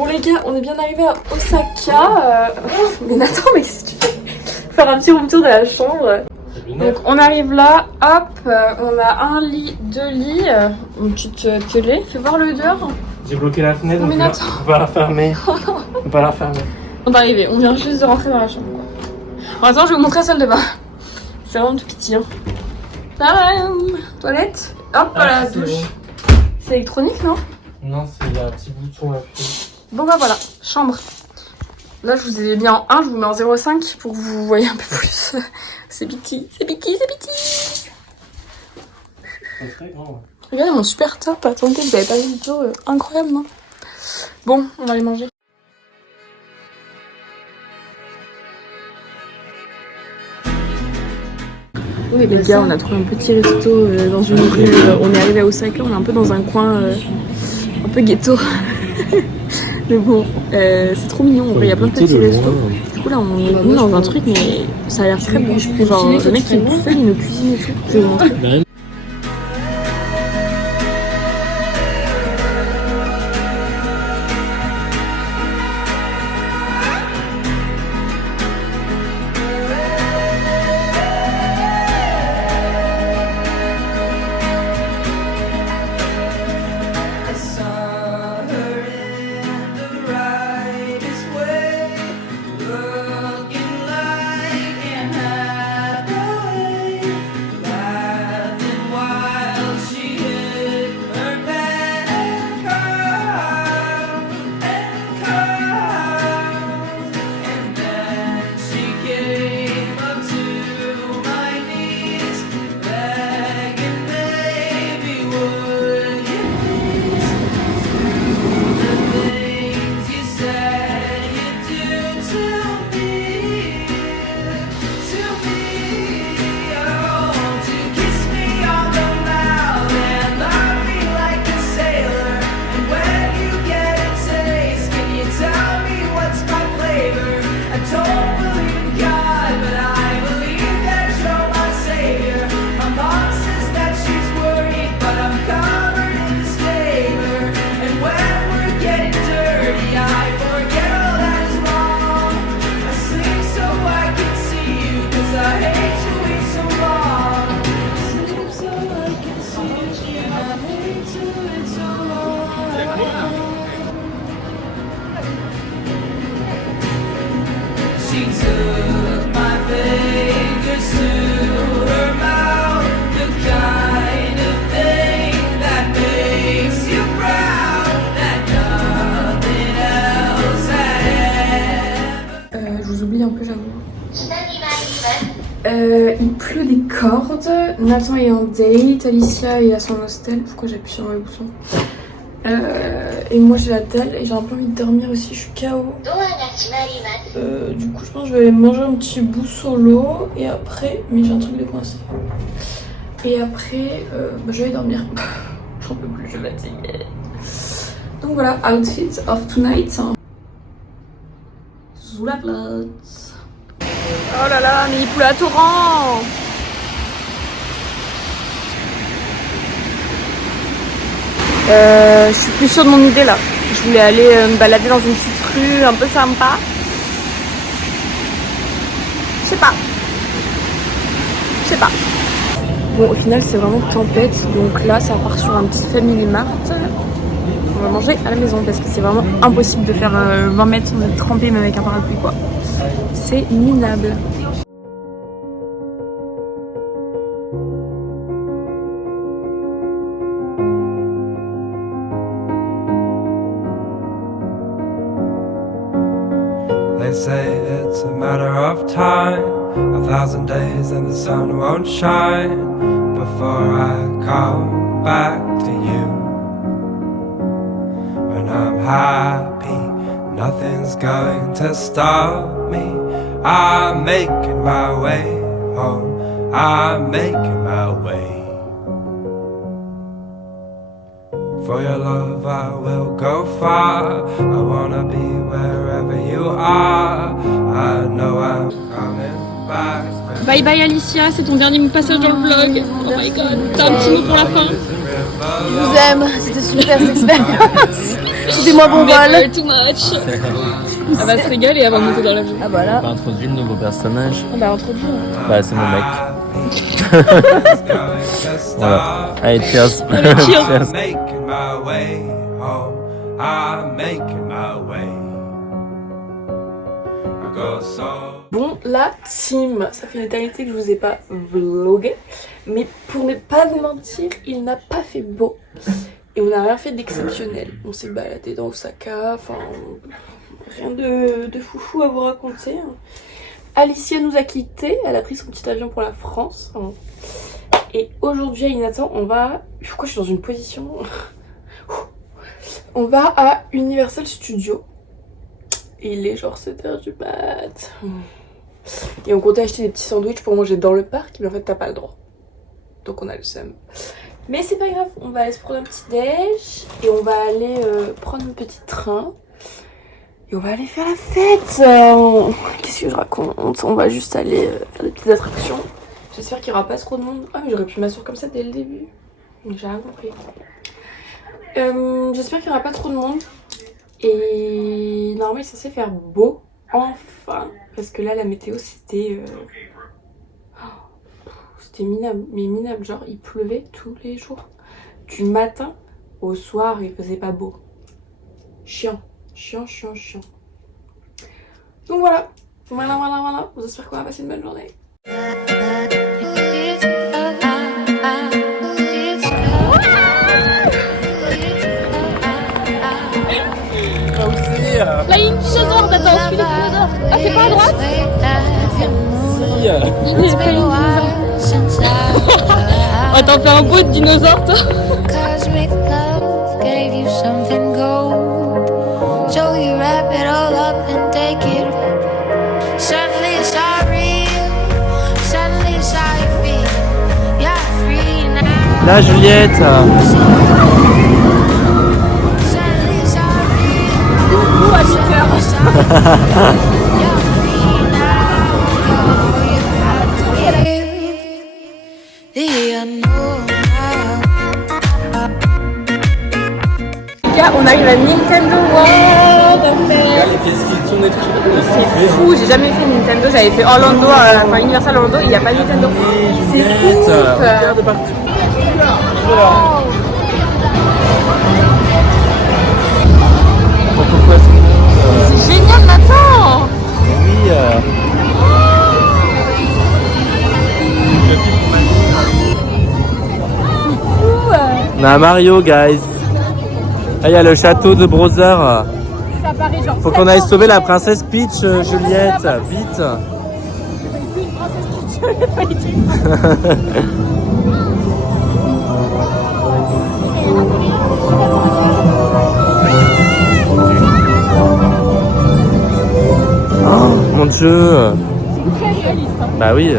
Bon les gars, on est bien arrivé à Osaka. Mais Nathan, mais qu'est-ce que tu fais? Faire un petit room tour de la chambre. Donc on arrive là, hop, on a un lit, deux lits, une petite télé. Fais voir le dehors. J'ai bloqué la fenêtre, mais donc Nathan, on va la fermer. Oh non. On va la fermer. On est arrivé, on vient juste de rentrer dans la chambre. Bon, attends, je vais vous montrer la salle de bain. C'est vraiment tout petit. Hein. Tadam, toilette, hop, la douche. Bon. C'est électronique, non? Non, c'est un petit bouton là-dessus. Bon bah voilà, chambre. Là je vous ai mis en 1, je vous mets en 0,5 pour que vous voyez un peu plus. C'est petit, c'est petit, c'est petit. C'est très grand. Regardez mon super top, attendez, vous avez pas vu une vidéo incroyable, non? Bon, on va aller manger. Oui, les gars, on a trouvé un petit resto dans une rue. On est arrivé à Osaka, on est un peu dans un coin un peu ghetto. Mais bon, c'est trop mignon. Il y a plein de petits restos. Du coup, là, on est venu dans un truc, mais ça a l'air très bon. Genre, le mec qui est tout seul, il nous cuisine et tout. Je vais vous montrer. Un peu, j'avoue. Il pleut des cordes. Nathan est en date. Alicia est à son hostel. Pourquoi j'appuie sur le bouton? Et moi j'ai la dalle et j'ai un peu envie de dormir aussi. Je suis KO. Du coup, je pense que je vais aller manger un petit bout solo. Et après, mais j'ai un truc de coincé. Et après, je vais aller dormir. J'en peux plus, je suis fatiguée. Donc voilà, outfit of tonight. Sous la flotte. Oh là là, mais il pleut à torrent. Je suis plus sûre de mon idée là. Je voulais aller me balader dans une petite rue un peu sympa. Je sais pas. Bon, au final c'est vraiment tempête. Donc là ça part sur un petit Family Mart. On va manger à la maison parce que c'est vraiment impossible de faire 20 mètres sans être trempé même avec un parapluie quoi. C'est minable. They say it's a matter of time, 1,000 days and the sun won't shine before I come back to you. When I'm happy, nothing's going to stop me. I'm making my way home, I'm making my way. For your love I will go far, I wanna be wherever you are. I know I'm coming back. Bye bye Alicia, c'est ton dernier passage dans le vlog. Oh my god, t'as un petit mot pour la fin? Je vous aime, c'était super cette expérience. Excusez-moi, bon voile. Too much. Elle va se régaler avant de monter dans l'avion. Ah bah là. On va introduire le nouveau personnage. Ah bah introduit. Bah c'est mon mec. Voilà. Allez, cheers. I'm making my way home. I'm making my way. I go so. Bon, la team, ça fait une éternité que je vous ai pas vlogué, mais pour ne pas vous mentir, il n'a pas fait beau. Et on n'a rien fait d'exceptionnel. On s'est baladé dans Osaka, enfin, rien de foufou à vous raconter. Alicia nous a quittés, elle a pris son petit avion pour la France. Et aujourd'hui, à Nathan, on va... Pourquoi je suis dans une position... On va à Universal Studios. Et il est genre 7h du mat. Et on comptait acheter des petits sandwichs pour manger dans le parc, mais en fait t'as pas le droit. Donc on a le seum. Mais c'est pas grave, on va aller se prendre un petit déj. Et on va aller prendre un petit train. Et on va aller faire la fête. Qu'est-ce que je raconte? On va juste aller faire des petites attractions. J'espère qu'il y aura pas trop de monde. Ah mais j'aurais pu m'asseoir comme ça dès le début. J'ai rien compris. J'espère qu'il y aura pas trop de monde. Et normalement il est censé faire beau. Enfin. Parce que là la météo c'était... C'était minable. Mais minable. Genre il pleuvait tous les jours. Du matin au soir il faisait pas beau. Chiant. Chiant. Donc voilà. Voilà. J'espère qu'on va passer une bonne journée. Là, il y a une dinosaure, t'attends, suis les dinosaures. Ah, c'est pas à droite? On va t'en faire un beau de dinosaure, toi. Là, Juliette. On arrive à Nintendo World en fait. Les pièces qui tournent et tout. C'est fou, j'ai jamais fait Nintendo, j'avais fait Orlando, enfin Universal Orlando, il n'y a pas Nintendo. C'est ouf. Regarde partout. C'est génial Nathan. Oui. On a Mario, guys. Ah, il y a le château de Browser. Faut qu'on aille sauver la princesse Peach, Juliette. Vite. Oh, mon Dieu. C'est très réaliste. Bah oui.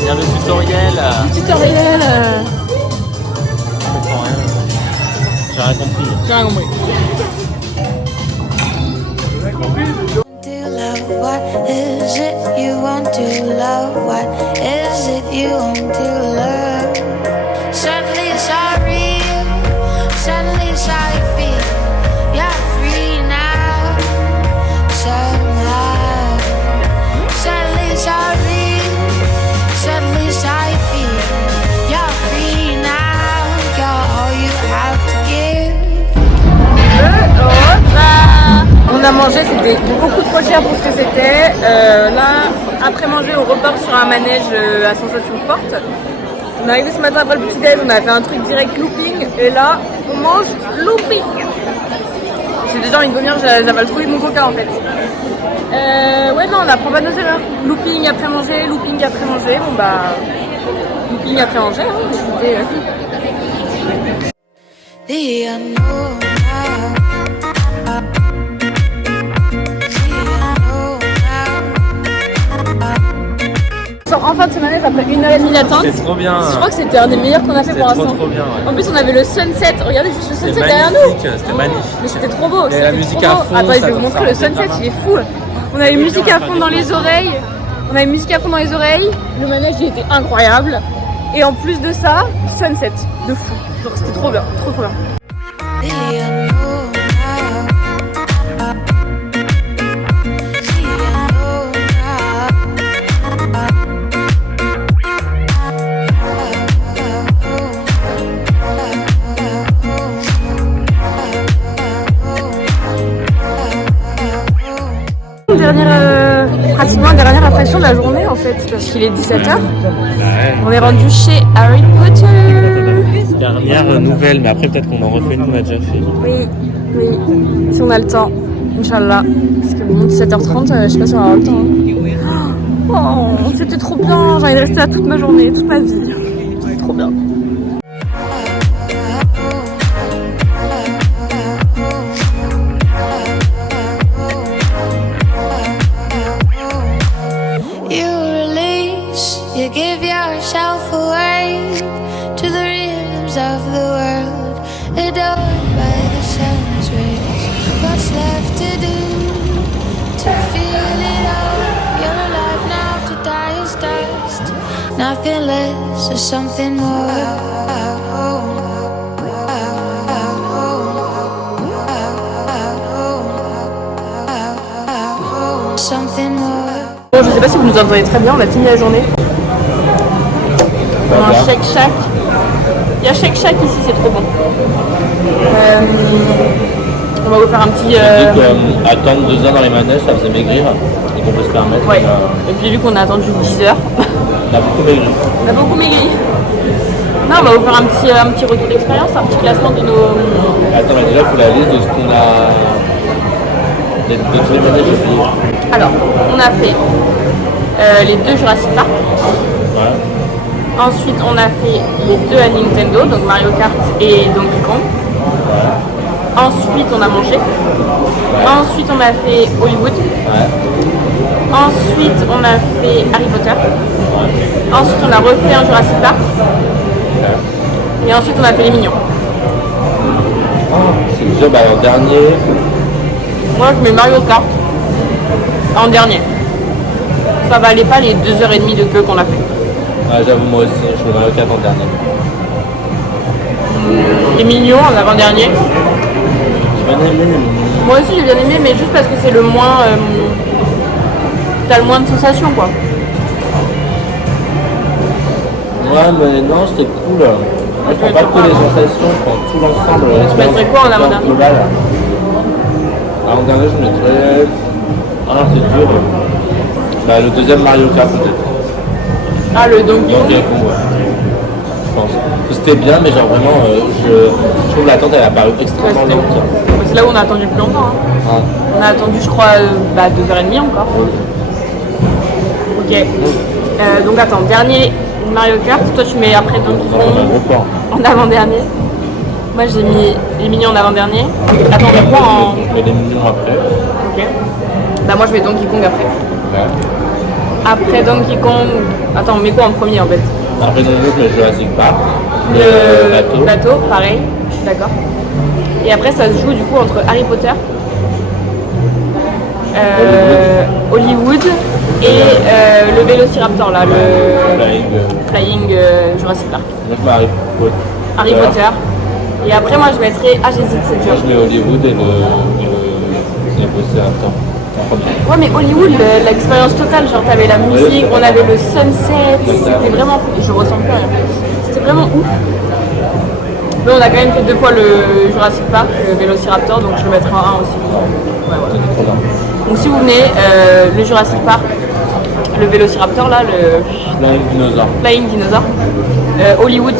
Il y a le tutoriel. Tutoriel. Je comprends rien. J'ai rien compris. J'ai rien compris. What is it you want to love? What is it you want to love? Suddenly it's all real. Suddenly it's how you feel. You're free now. Somehow. Suddenly it's all real. Suddenly it's how you feel. You're free now. You're all you have to give. On a mangé, c'était beaucoup trop cher pour ce que c'était. Là, après manger, on repart sur un manège à sensation forte. On est arrivé ce matin après le petit déj, on a fait un truc direct looping. Et là, on mange looping. J'ai déjà envie de vomir, j'avale trop de mon coca en fait. Ouais, non, on n'apprend pas nos erreurs. Looping après manger, looping après manger. Bon bah, looping après manger, hein, je vous dis. The unknown now. connaître après 1h30 d'attente. C'est trop bien. Je crois que c'était un des meilleurs qu'on a fait C'est pour l'instant. trop bien. Ouais. En plus, on avait le sunset. Regardez juste le sunset C'était derrière nous. magnifique, c'était magnifique. Mais c'était trop beau. Et la musique à fond. Attends, je vais vous ça montrer le sunset, rendait il est fou. On avait musique à fond dans les oreilles. On avait musique à fond dans les oreilles. Le manège, il était incroyable. Et en plus de ça, sunset de fou. Genre, c'était trop bien, trop bien. Pratiquement la dernière attraction de la journée en fait, parce qu'il est 17h. On est rendu chez Harry Potter. Dernière nouvelle, mais après peut-être qu'on en refait une qu'on a déjà fait. Oui, si on a le temps, Inch'Allah. Parce que bon, 17h30, je sais pas si on aura le temps. Oh, c'était trop bien, j'ai envie de rester là toute ma journée, toute ma vie. C'était trop bien. You give yourself away to the rhythms of the world, adored by the sun's rays. What's left to do to feel it all? You're alive now, to die is dust. Nothing less or something more. Something more. Bon, je sais pas si vous nous entendez très bien, on a fini la journée. On a un Shake Shack. Il y a Shake Shack ici, c'est trop bon. On va vous faire un petit... Attendre 2 heures dans les manèges, ça faisait maigrir et qu'on peut se permettre. Ouais. Et puis vu qu'on a attendu 10 heures, On a beaucoup maigri. on a beaucoup maigri. Non, on va vous faire un petit retour d'expérience, un petit classement de nos... Attends, mais déjà, il faut la liste de ce qu'on a. De tous les manèges oubliés. Alors, on a fait les 2 Jurassic Park. Ouais. Ensuite, on a fait les 2 à Nintendo, donc Mario Kart et Donkey Kong. Ouais. Ensuite, on a mangé. Ouais. Ensuite, on a fait Hollywood. Ouais. Ensuite, on a fait Harry Potter. Ouais. Ensuite, on a refait un Jurassic Park. Ouais. Et ensuite, on a fait les Mignons. C'est dur, bah en dernier. Moi, je mets Mario Kart en dernier. Ça valait pas les 2h30 de queue qu'on a fait. Ouais, j'avoue, moi aussi, je mets Mario Kart en dernier. Les Mignons en avant-dernier. J'ai bien aimé les Mignons. Moi aussi, j'ai bien aimé, mais juste parce que c'est le moins... t'as le moins de sensations, quoi. Ouais, mais non, c'était cool. Moi, je prends pas que les sensations, je prends tout l'ensemble. Tu mettrais quoi en avant-dernier? En dernier, je mettrais. Ah, c'est dur. Bah, le deuxième Mario Kart, peut-être. Ah, le Donkey Kong. Donkey Kong, ouais. Je pense. C'était bien, mais genre vraiment, je trouve l'attente, elle a paru extrêmement Ouais, longue. c'est là où on a attendu plus longtemps. Hein. Ah. On a attendu, je crois, 2h30 encore. Ok. Donc attends, dernier Mario Kart. Toi, tu mets après Donkey Non, on a un Kong gros plan. en avant-dernier. Moi, j'ai mis les Mignons en avant-dernier. Attends, on met quoi en... Mais les Mignons après. Ok. Bah moi, je mets Donkey Kong après. Ouais. Après Donkey Kong... Attends, on met quoi en premier, en fait? Après, je mets Jurassic Park. Le bateau, pareil. Je suis d'accord. Et après, ça se joue, du coup, entre Harry Potter, Hollywood et le Vélociraptor, là, le Flying Jurassic Park. Moi, je mets Harry Potter. Et après, moi, je mettrais... Ah, j'hésite, c'est dur. Moi, je mets Hollywood et le Vélociraptor. Ouais, mais Hollywood, l'expérience totale, genre t'avais la musique, on avait le sunset, c'était vraiment fou. Je ressens plus rien. C'était vraiment ouf. Mais on a quand même fait 2 fois le Jurassic Park, le Vélociraptor, donc je le mettrai en 1 aussi. Ouais, voilà. Donc si vous venez, le Jurassic Park, le Vélociraptor là, le Flying Dinosaur, Hollywood,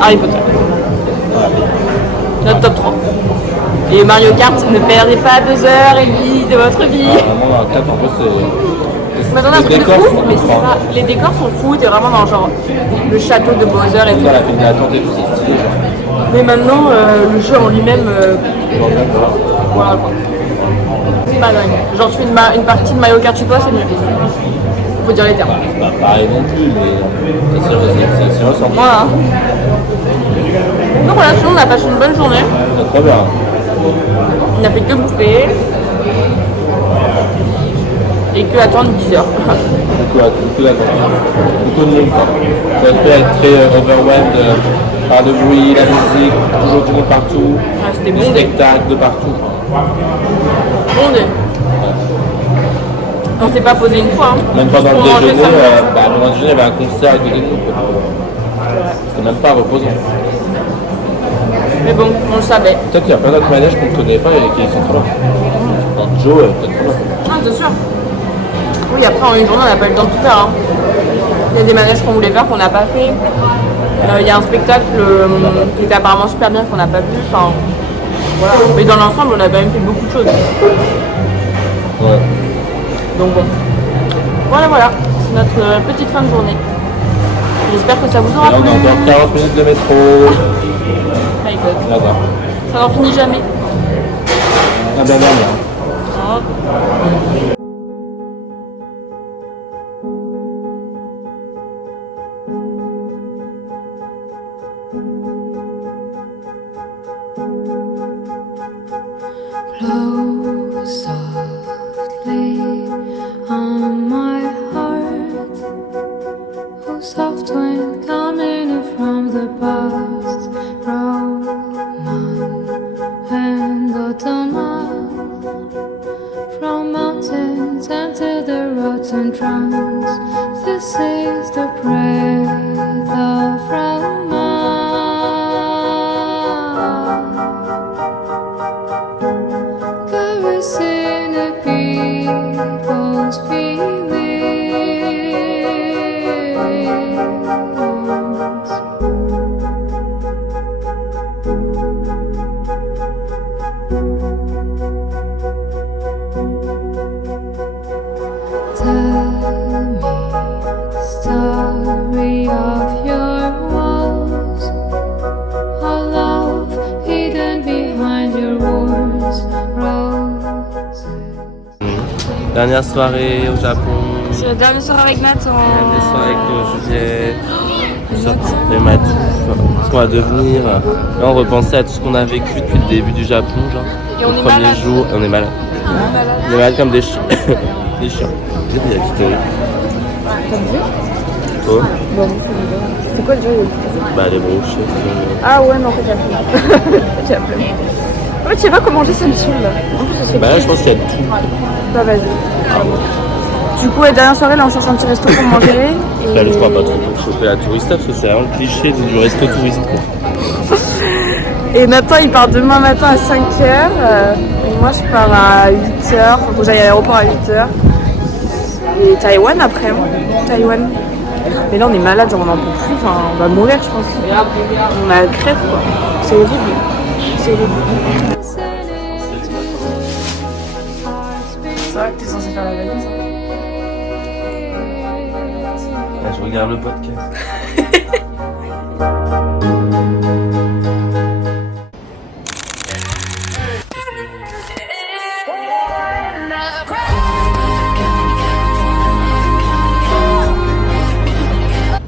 Harry Potter. Notre top 3. Et Mario Kart, ne perdez pas 2h30 de votre vie. Vraiment, dans le 4, en plus, c'est. Maintenant, un truc de fou, mais c'est pas... les décors sont fous, t'es vraiment dans genre le château de Bowser et tout. Dans la file d'attente et tout, c'est stylé. Mais maintenant, le jeu en lui-même, voilà quoi. C'est pas dingue. Genre, tu fais une partie de Mario Kart chez toi, c'est mieux. faut dire les termes. Pas pareil non plus, mais c'est ressenti. Voilà. Donc voilà, sinon on a passé une bonne journée. C'est trop bien. On a fait que bouffer. Et que attendre 10 heures. Beaucoup d'attention. Beaucoup de monde, quoi. Ça peut être très overwhelmed par le bruit, la musique, toujours du monde partout. Ah, c'était des bondé. spectacles de partout. Bondé. On s'est pas posé une fois. Hein. Même pendant le On mangeait déjeuner, ça. pendant le déjeuner, il y avait un concert à côté de nous. C'était même pas reposant. Mais bon, on le savait. Peut-être qu'il y a plein d'autres manèges qu'on ne connaît pas et qui sont trop là. Joe, peut-être trop là. Ah, c'est sûr. Oui, après en une journée, on n'a pas eu le temps de tout faire. Hein. Il y a des manèges qu'on voulait faire qu'on n'a pas fait. Il y a un spectacle qui était apparemment super bien qu'on n'a pas vu. Enfin, voilà. Mais dans l'ensemble, on a quand même fait beaucoup de choses. Ouais. Donc bon. Voilà. C'est notre petite fin de journée. J'espère que ça vous aura Et là, on plu. a encore 40 minutes de métro. My God. Là-bas. Ça n'en finit jamais. La dernière. Blow softly on my heart. Oh, soft wind coming from the past. Roman and autumnal. From mountains into the rotten trunks. This is the breath of romance. Caressing the people's feelings. Tell me the story of your walls, a love hidden behind your words. Dernière soirée au Japon. C'est la dernière soirée avec Nathan. Dernière soirée avec Juliette. Et Matou. Ce qu'on va devenir. Là, on repensait à tout ce qu'on a vécu depuis le début du Japon, genre. Et on le est premier malade. jour, et on est malade. On est malade comme des chiens. Des chiens. Il y a quitté. Oh. C'est quoi déjà Bah les brochettes. Ah ouais, non, en fait, j'ai appelé. En fait, je sais pas comment manger, ça me saoule là. En plus, ça se fait Bah là je pense qu'il y a tout. Bah vas-y. Du coup, la dernière soirée, là, on cherche un petit resto pour manger. Et... Là, je crois pas trop pour choper la tourista parce que c'est vraiment le cliché du resto touriste. Quoi. Et Nathan, il part demain matin à 5h. Et moi, je pars à 8h. Faut que j'aille à l'aéroport à 8h. Et Taïwan après. Taïwan. Mais là, on est malade, genre, on en peut plus. Enfin, on va mourir, je pense. On a crève, quoi. C'est horrible. C'est horrible. C'est vrai que t'es censé faire la valise. Là, je regarde le podcast.